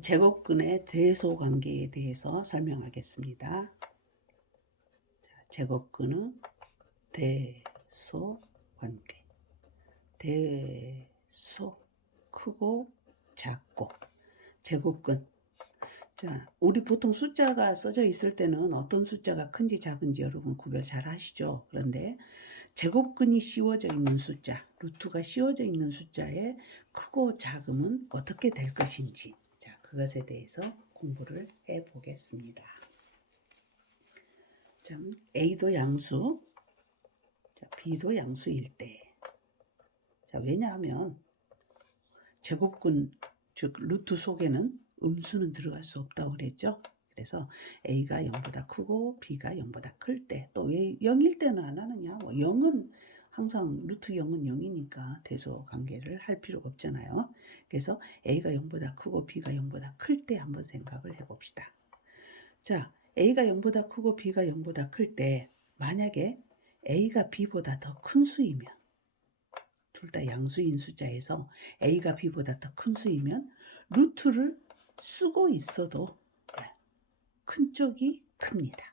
제곱근의 대소관계에 대해서 설명하겠습니다. 제곱근의 대소관계. 대소, 크고 작고. 제곱근. 자, 우리 보통 숫자가 써져 있을 때는 어떤 숫자가 큰지 작은지 여러분 구별 잘 하시죠? 그런데 제곱근이 씌워져 있는 숫자, 루트가 씌워져 있는 숫자의 크고 작음은 어떻게 될 것인지, 자, 그것에 대해서 공부를 해 보겠습니다. A도 양수, B도 양수일 때. 자, 왜냐하면 제곱근, 즉 루트 속에는 음수는 들어갈 수 없다고 그랬죠. 그래서 A가 0보다 크고 B가 0보다 클 때, 또 왜 0일 때는 안 하느냐? 0은 항상 루트 0은 0이니까 대소 관계를 할 필요가 없잖아요. 그래서 A가 0보다 크고 B가 0보다 클 때 한번 생각을 해봅시다. 자, A가 0보다 크고 B가 0보다 클 때 만약에 A가 B보다 더 큰 수이면, 둘 다 양수인 숫자에서 A가 B보다 더 큰 수이면 루트를 쓰고 있어도 큰 쪽이 큽니다.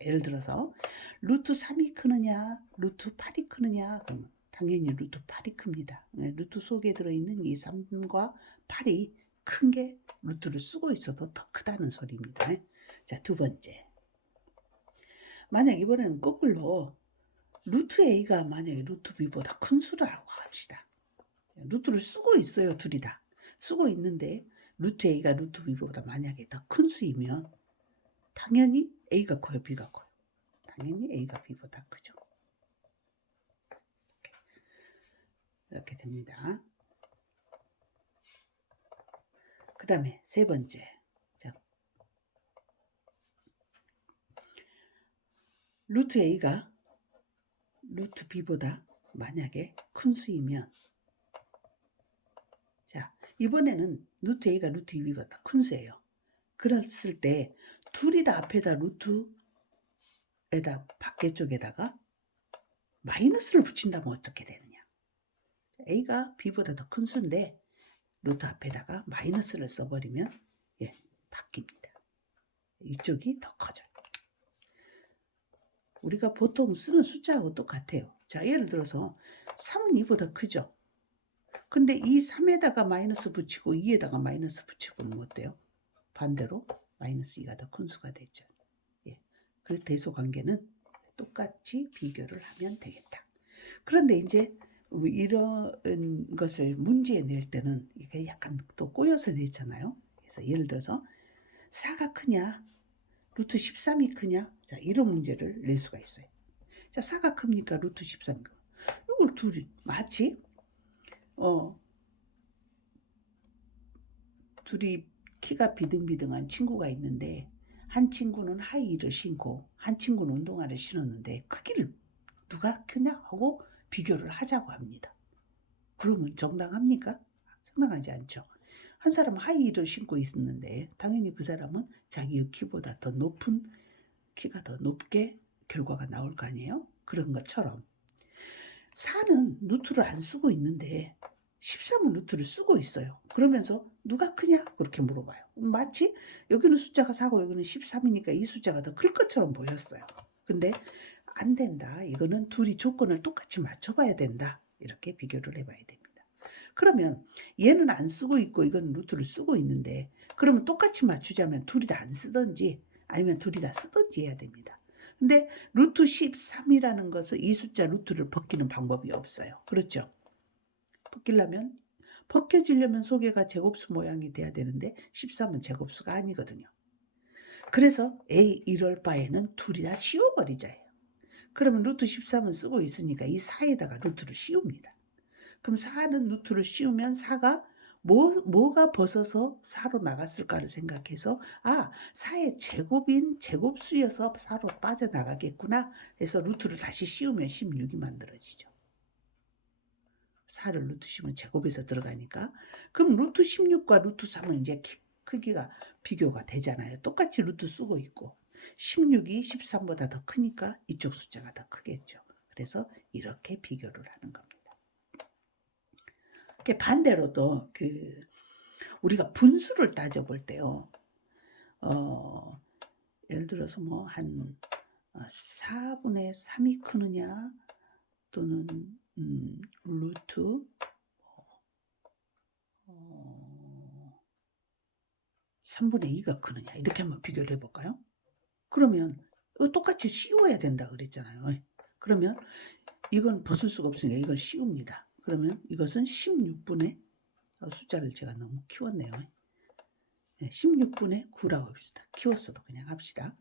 예를 들어서 루트 3이 크느냐 루트 8이 크느냐, 그러면 당연히 루트 8이 큽니다. 루트 속에 들어있는 이 3과 8이 큰 게 루트를 쓰고 있어도 더 크다는 소리입니다. 자, 두 번째, 만약 이번에는 거꾸로 루트 A가 만약에 루트 B보다 큰 수라고 합시다. 루트를 쓰고 있어요. 둘이 다 쓰고 있는데 루트 A가 루트 B보다 만약에 더 큰 수이면 당연히 A가 커요, B가 커요? 당연히 A가 B보다 크죠. 이렇게 됩니다. 그 다음에 세 번째, 자, 루트 A가 루트 B보다 만약에 큰 수이면, 자, 이번에는 루트 A가 루트 B보다 큰 수예요. 그랬을 때 둘이 다 앞에다 루트에다 밖에 쪽에다가 마이너스를 붙인다면 어떻게 되느냐? A가 B보다 더 큰 수인데 루트 앞에다가 마이너스를 써버리면 바뀝니다. 이쪽이 더 커져요. 우리가 보통 쓰는 숫자하고 똑같아요. 자, 예를 들어서 3은 2보다 크죠. 근데 이 3에다가 마이너스 붙이고 2에다가 마이너스 붙여보면 어때요? 반대로 마이너스 2가 더 큰 수가 되죠. 그 대소관계는 똑같이 비교를 하면 되겠다. 그런데 이제 이런 것을 문제에 낼 때는 이게 약간 또 꼬여서 냈잖아요. 그래서 예를 들어서 4가 크냐 루트 13이 크냐, 자, 이런 문제를 낼 수가 있어요. 자, 4가 큽니까 루트 13인가? 이걸 둘이 마치 둘이 키가 비등비등한 친구가 있는데 한 친구는 하이힐을 신고 한 친구는 운동화를 신었는데 크기를 누가 크냐 하고 비교를 하자고 합니다. 그러면 정당합니까? 정당하지 않죠. 한 사람은 하이힐을 신고 있었는데 당연히 그 사람은 자기의 키보다 더 높은, 키가 더 높게 결과가 나올 거 아니에요? 그런 것처럼 4는 루트를 안 쓰고 있는데 13은 루트를 쓰고 있어요. 그러면서 누가 크냐? 그렇게 물어봐요. 마치 여기는 숫자가 4고 여기는 13이니까 이 숫자가 더 클 것처럼 보였어요. 근데 안 된다. 이거는 둘이 조건을 똑같이 맞춰봐야 된다. 이렇게 비교를 해봐야 됩니다. 그러면 얘는 안 쓰고 있고 이건 루트를 쓰고 있는데, 그러면 똑같이 맞추자면 둘이 다 안 쓰든지 아니면 둘이 다 쓰든지 해야 됩니다. 근데 루트 13이라는 것은 이 숫자 루트를 벗기는 방법이 없어요. 그렇죠? 벗겨지려면 소개가 제곱수 모양이 돼야 되는데 13은 제곱수가 아니거든요. 그래서 이럴 바에는 둘이 다 씌워버리자예요. 그러면 루트 13은 쓰고 있으니까 이 4에다가 루트를 씌웁니다. 그럼 4는 루트를 씌우면 4가 뭐가 벗어서 4로 나갔을까를 생각해서 4의 제곱인 제곱수여서 4로 빠져나가겠구나 해서 루트를 다시 씌우면 16이 만들어지죠. 4를 루트 씌우면 제곱에서 들어가니까. 그럼 루트 16과 루트 3은 이제 크기가 비교가 되잖아요. 똑같이 루트 쓰고 있고 16이 13보다 더 크니까 이쪽 숫자가 더 크겠죠. 그래서 이렇게 비교를 하는 겁니다. 반대로도 우리가 분수를 따져볼 때요. 예를 들어서 뭐 한 4분의 3이 크느냐 또는 루트 어 3분의 2가 크느냐 이렇게 한번 비교를 해 볼까요? 그러면 똑같이 씌워야 된다 그랬잖아요. 그러면 이건 벗을 수가 없으니까 이걸 씌웁니다. 그러면 이것은 16분의 숫자를 제가 너무 키웠네요. 16분의 9라고 합시다. 키웠어도 그냥 합시다.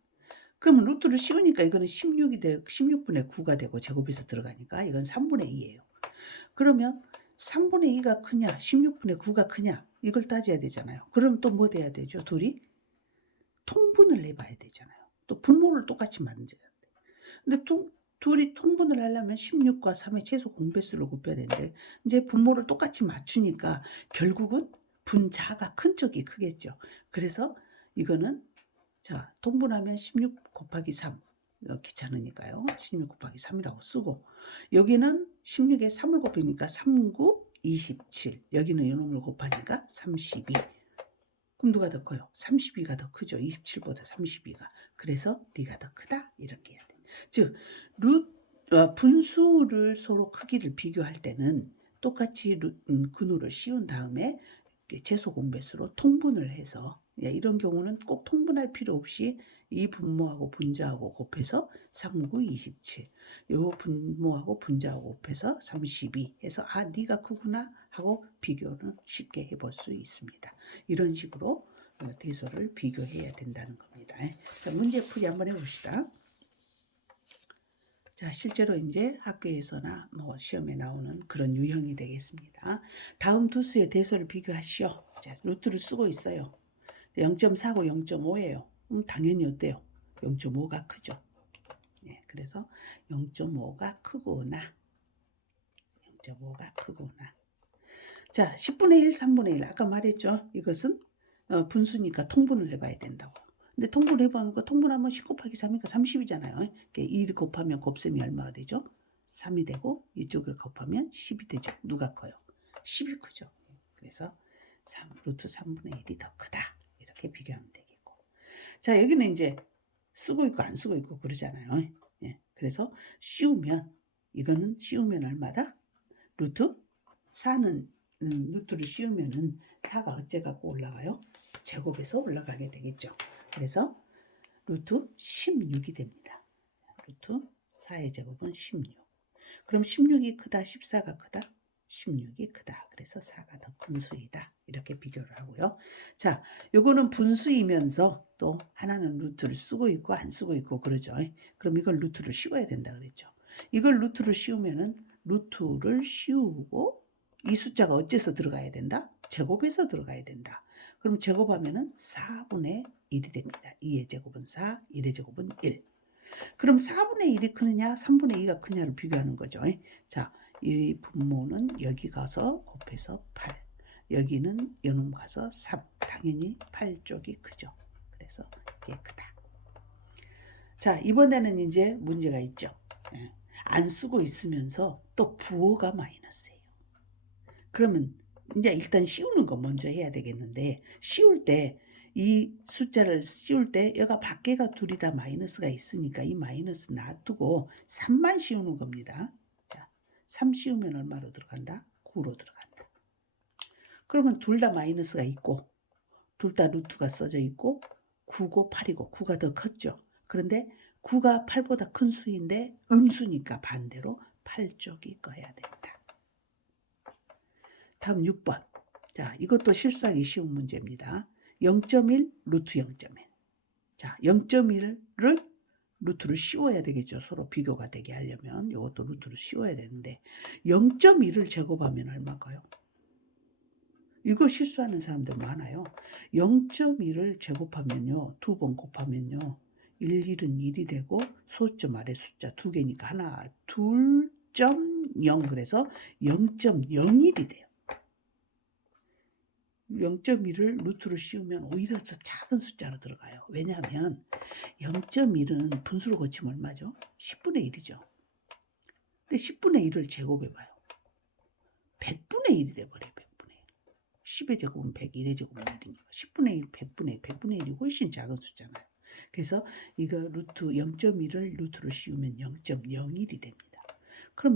그러면 루트를 씌우니까 이거는 16분의 9가 되고 제곱에서 들어가니까 이건 3분의 2예요. 그러면 3분의 2가 크냐 16분의 9가 크냐 이걸 따져야 되잖아요. 그럼 또 뭐 돼야 되죠? 둘이 통분을 해봐야 되잖아요. 또 분모를 똑같이 만져야 돼. 근데 둘이 통분을 하려면 16과 3의 최소 공배수를 곱해야 되는데 이제 분모를 똑같이 맞추니까 결국은 분자가 큰 쪽이 크겠죠. 그래서 이거는 자 통분하면 16 곱하기 3 귀찮으니까요. 16 곱하기 3이라고 쓰고 여기는 16에 3을 곱하니까 3, 9, 27 여기는 이놈을 곱하니까 32 그럼 누가 더 커요? 32가 더 크죠. 27보다 32가. 그래서 네가 더 크다 이렇게 해야 돼. 즉 분수를 서로 크기를 비교할 때는 똑같이 근호를 씌운 다음에 최소 공배수로 통분을 해서 이런 경우는 꼭 통분할 필요 없이 이 분모하고 분자하고 곱해서 3, 9, 27 요 분모하고 분자하고 곱해서 32 해서 아 네가 크구나 하고 비교는 쉽게 해볼 수 있습니다. 이런 식으로 대소를 비교해야 된다는 겁니다. 자 문제풀이 한번 해봅시다. 자, 실제로 이제 학교에서나 뭐 시험에 나오는 그런 유형이 되겠습니다. 다음 두 수의 대소를 비교하시오. 자, 루트를 쓰고 있어요. 0.4고 0.5예요. 당연히 어때요? 0.5가 크죠. 예, 그래서 0.5가 크구나. 0.5가 크구나. 자, 10분의 1, 3분의 1. 아까 말했죠. 이것은 분수니까 통분을 해봐야 된다고. 근데 통분을 해보니까 통분하면 10 곱하기 3이니까 30이잖아요. 1 곱하면 곱셈이 얼마가 되죠? 3이 되고 이쪽을 곱하면 10이 되죠. 누가 커요? 10이 크죠. 그래서 루트 3분의 1이 더 크다. 이렇게 비교하면 되겠고. 자 여기는 이제 쓰고 있고 안 쓰고 있고 그러잖아요. 예, 그래서 씌우면 이거는 씌우면 얼마다? 루트 4는 루트를 씌우면은 4가 어째 갖고 올라가요? 제곱해서 올라가게 되겠죠. 그래서 루트 16이 됩니다. 루트 4의 제곱은 16. 그럼 16이 크다, 14가 크다? 16이 크다. 그래서 4가 더 큰 수이다. 이렇게 비교를 하고요. 자, 요거는 분수이면서 또 하나는 루트를 쓰고 있고 안 쓰고 있고 그러죠. 그럼 이걸 루트를 씌워야 된다 그랬죠. 이걸 루트를 씌우면은 루트를 씌우고 이 숫자가 어째서 들어가야 된다? 제곱해서 들어가야 된다. 그럼 제곱하면은 4분의 1이 됩니다. 2의 제곱은 4, 1의 제곱은 1. 그럼 4분의 1이 크느냐 3분의 2가 크냐를 비교하는 거죠. 자, 이 분모는 여기 가서 곱해서 8 여기는 요놈 가서 3 당연히 8쪽이 크죠. 그래서 이게 크다. 자 이번에는 이제 문제가 있죠. 안 쓰고 있으면서 또 부호가 마이너스예요. 그러면 이제 일단 씌우는 거 먼저 해야 되겠는데 씌울 때 이 숫자를 씌울 때 얘가 밖에가 둘이 다 마이너스가 있으니까 이 마이너스 놔두고 3만 씌우는 겁니다. 자, 3 씌우면 얼마로 들어간다? 9로 들어간다. 그러면 둘 다 마이너스가 있고 둘 다 루트가 써져 있고 9고 8이고 9가 더 컸죠. 그런데 9가 8보다 큰 수인데 음수니까 반대로 8쪽이 꺼야 된다. 다음 6번. 자, 이것도 실수하기 쉬운 문제입니다. 0.1 루트 0.1. 자, 0.1을 루트를 씌워야 되겠죠. 서로 비교가 되게 하려면 이것도 루트를 씌워야 되는데 0.1을 제곱하면 얼마일까요? 이거 실수하는 사람들 많아요. 0.1을 제곱하면요. 2번 곱하면요. 1, 1은 1이 되고 소점 아래 숫자 2개니까 하나, 2.0 그래서 0.01이 돼요. 0.1을 루트를 씌우면 오히려 더 작은 숫자로 들어가요. 왜냐하면 0.1은 분수로 고치면 얼마죠? 10분의 1이죠. 근데 10분의 1을 제곱해봐요. 100분의 1이 돼버려요. 100분의 1. 10의 제곱은 100, 1의 제곱은 1이니까 10분의 1, 100분의 1, 100분의 1이 훨씬 작은 숫자잖아요. 그래서 이거 루트 0.1을 루트로 씌우면 0.01이 됩니다. 그럼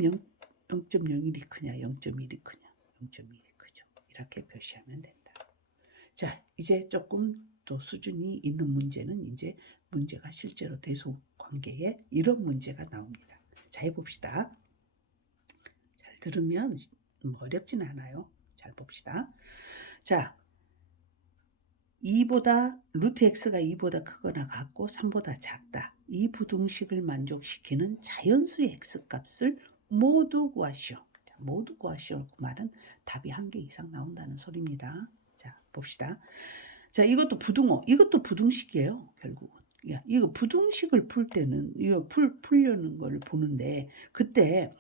0.01이 크냐 0.1이 크냐 0.1이 크죠. 이렇게 표시하면 된다. 자, 이제 조금 또 수준이 있는 문제는 이제 문제가 실제로 대소 관계에 이런 문제가 나옵니다. 자, 해봅시다. 잘 들으면 어렵진 않아요. 잘 봅시다. 자, 2보다 루트 x가 2보다 크거나 같고 3보다 작다. 이 부등식을 만족시키는 자연수의 x값을 모두 구하시오. 자, 모두 구하시오. 그 말은 답이 한 개 이상 나온다는 소리입니다. 자, 봅시다. 자, 이것도 부등호, 이것도 부등식이에요. 결국은. 야, 이거 부등식을 풀 때는 이거 풀려는 걸 보는데 그때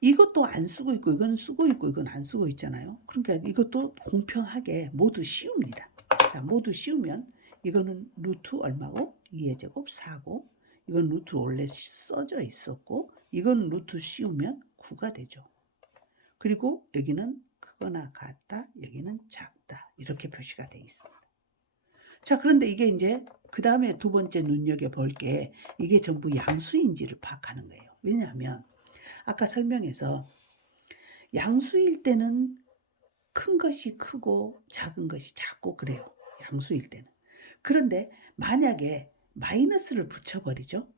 이것도 안 쓰고 있고 이건 쓰고 있고 이건 안 쓰고 있잖아요. 그러니까 이것도 공평하게 모두 씌웁니다. 자, 모두 씌우면 이거는 루트 얼마고 2의 제곱 4고 이건 루트 원래 써져 있었고 이건 루트 씌우면 9가 되죠. 그리고 여기는 크거나 같다, 여기는 작다 이렇게 표시가 되어 있습니다. 자, 그런데 이게 이제 그 다음에 두 번째 눈여겨볼 게 이게 전부 양수인지를 파악하는 거예요. 왜냐하면 아까 설명에서 양수일 때는 큰 것이 크고 작은 것이 작고 그래요. 양수일 때는. 그런데 만약에 마이너스를 붙여버리죠.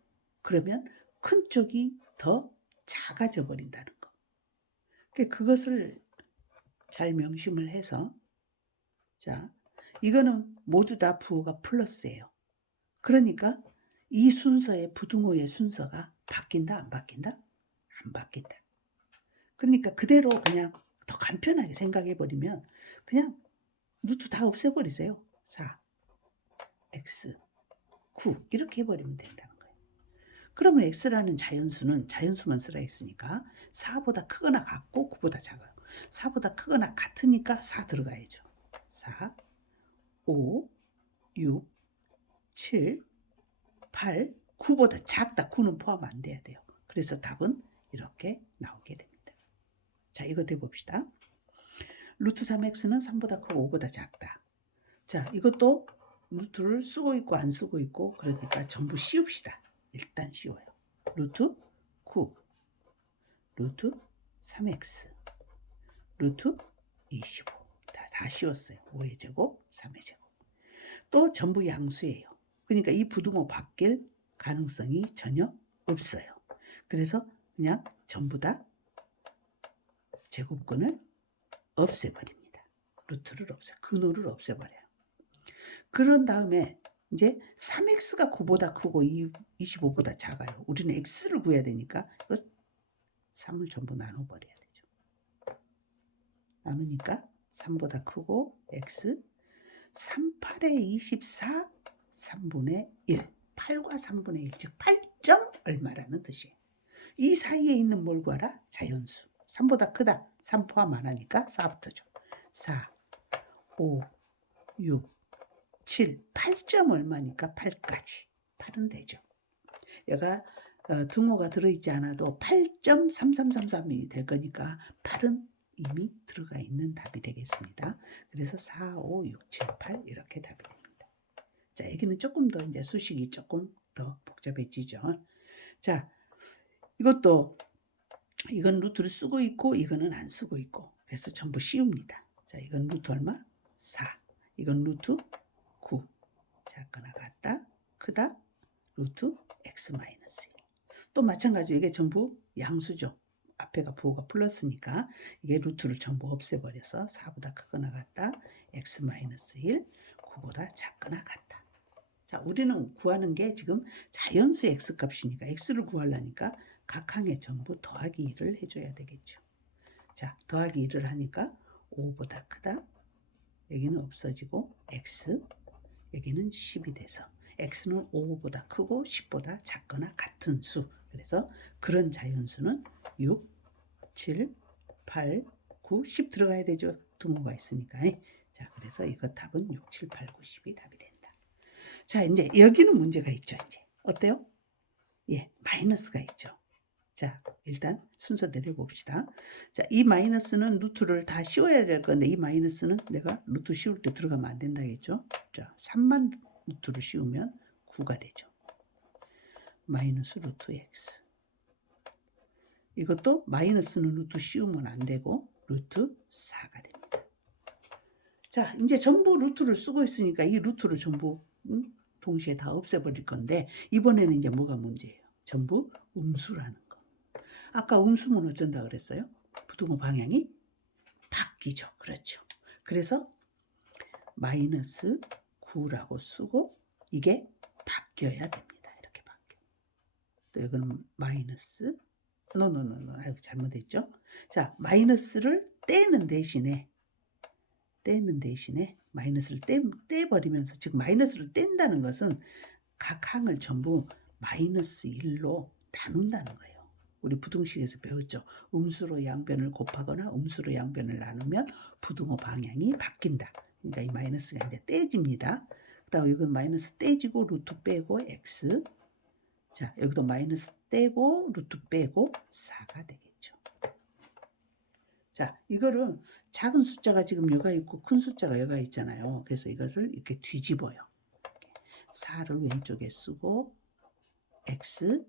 그러면 큰 쪽이 더 작아져 버린다는 거. 그것을 잘 명심을 해서 자, 이거는 모두 다 부호가 플러스예요. 그러니까 이 순서의 부등호의 순서가 바뀐다 안 바뀐다? 안 바뀐다. 그러니까 그대로 그냥 더 간편하게 생각해버리면 그냥 루트 다 없애버리세요. 4, x, 9 이렇게 해버리면 된다는 거예요. 그러면 x라는 자연수는 자연수만 쓰라 했으니까 4보다 크거나 같고 9보다 작아요. 4보다 크거나 같으니까 4 들어가야죠. 4, 5, 6, 7, 8, 9보다 작다. 9는 포함 안 돼야 돼요. 그래서 답은 이렇게 나오게 됩니다. 자, 이거 해봅시다. 루트 3x는 3보다 크고 5보다 작다. 자, 이것도 루트를 쓰고 있고 안 쓰고 있고 그러니까 전부 씌웁시다. 일단 씌워요. 루트 9, 루트 3x, 루트 25. 다 씌웠어요. 5의 제곱, 3의 제곱. 또 전부 양수예요. 그러니까 이 부등호 바뀔 가능성이 전혀 없어요. 그래서 그냥 전부 다 제곱근을 없애버립니다. 루트를 근호를 없애버려요. 그런 다음에 이제 3x가 9보다 크고 25보다 작아요. 우리는 x를 구해야 되니까 3을 전부 나눠버려야 되죠. 나누니까 3보다 크고 x 3, 8에 24, 3분의 1. 8과 3분의 1, 즉 8점 얼마라는 뜻이에요. 이 사이에 있는 뭘 구하라? 자연수. 3보다 크다. 3 포함 안 하니까 4부터죠. 4, 5, 6, 7, 8점 얼마니까 8까지. 8은 되죠. 얘가 등호가 들어있지 않아도 8.3333이 될 거니까 8은 이미 들어가 있는 답이 되겠습니다. 그래서 4, 5, 6, 7, 8 이렇게 답이 됩니다. 자, 여기는 조금 더 이제 수식이 조금 더 복잡해지죠. 자, 이건 루트를 쓰고 있고 이거는 안 쓰고 있고 그래서 전부 씌웁니다. 자, 이건 루트 얼마? 4. 이건 루트 9. 작거나 같다, 크다, 루트 x-1. 또 마찬가지로 이게 전부 양수죠. 앞에가 부호가 플러스니까 이게 루트를 전부 없애버려서 4보다 크거나 같다, x-1, 9보다 작거나 같다. 자, 우리는 구하는 게 지금 자연수 x값이니까 x를 구하려니까 각 항에 전부 더하기 1을 해줘야 되겠죠. 자, 더하기 1을 하니까 5보다 크다, 여기는 없어지고 x, 여기는 10이 돼서 x는 5보다 크고 10보다 작거나 같은 수. 그래서 그런 자연수는 6, 7, 8, 9, 10 들어가야 되죠. 등호가 있으니까. 자, 그래서 이거 답은 6, 7, 8, 9, 10이 답이 된다. 자, 이제 여기는 문제가 있죠. 이제 어때요? 예, 마이너스가 있죠. 자, 일단 순서 내려봅시다. 자, 이 마이너스는 루트를 다 씌워야 될 건데 이 마이너스는 내가 루트 씌울 때 들어가면 안 된다겠죠? 자, 3만 루트를 씌우면 9가 되죠. 마이너스 루트 x. 이것도 마이너스는 루트 씌우면 안 되고 루트 4가 됩니다. 자, 이제 전부 루트를 쓰고 있으니까 이 루트를 전부 동시에 다 없애버릴 건데 이번에는 이제 뭐가 문제예요? 전부 음수라는 거. 아까 음수면 어쩐다 그랬어요? 부등호 방향이 바뀌죠. 그렇죠. 그래서 마이너스 9라고 쓰고 이게 바뀌어야 됩니다. 이렇게 바뀌어. 또 이거는 마이너스 노노노노. 아이고 잘못했죠. 자, 마이너스를 떼는 대신에 마이너스를 떼버리면서 지금 마이너스를 뗀다는 것은 각 항을 전부 마이너스 1로 나눈다는 거예요. 우리 부등식에서 배웠죠. 음수로 양변을 곱하거나 음수로 양변을 나누면 부등호 방향이 바뀐다. 그러니까 이 마이너스가 이제 떼집니다. 그 다음 이건 마이너스 떼지고 루트 빼고 x. 자, 여기도 마이너스 떼고 루트 빼고 4가 되겠죠. 자, 이거를 작은 숫자가 지금 여가 있고 큰 숫자가 여가 있잖아요. 그래서 이것을 이렇게 뒤집어요. 4를 왼쪽에 쓰고 x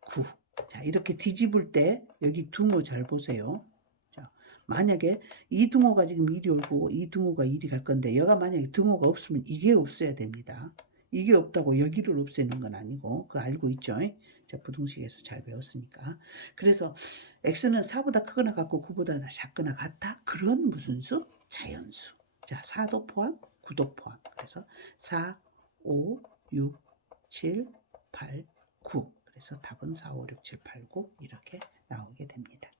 9. 자, 이렇게 뒤집을 때 여기 등호 잘 보세요. 자, 만약에 이 등호가 지금 1이 올고 이 등호가 1이 갈 건데 여가 만약에 등호가 없으면 이게 없어야 됩니다. 이게 없다고 여기를 없애는 건 아니고 그거 알고 있죠? 자, 부등식에서 잘 배웠으니까. 그래서 x는 4보다 크거나 같고 9보다 작거나 같다? 그런 무슨 수? 자연수. 자, 4도 포함, 9도 포함. 그래서 4, 5, 6, 7, 8, 9. 그래서 답은 4, 5, 6, 7, 8, 9 이렇게 나오게 됩니다.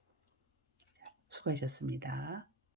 자, 수고하셨습니다.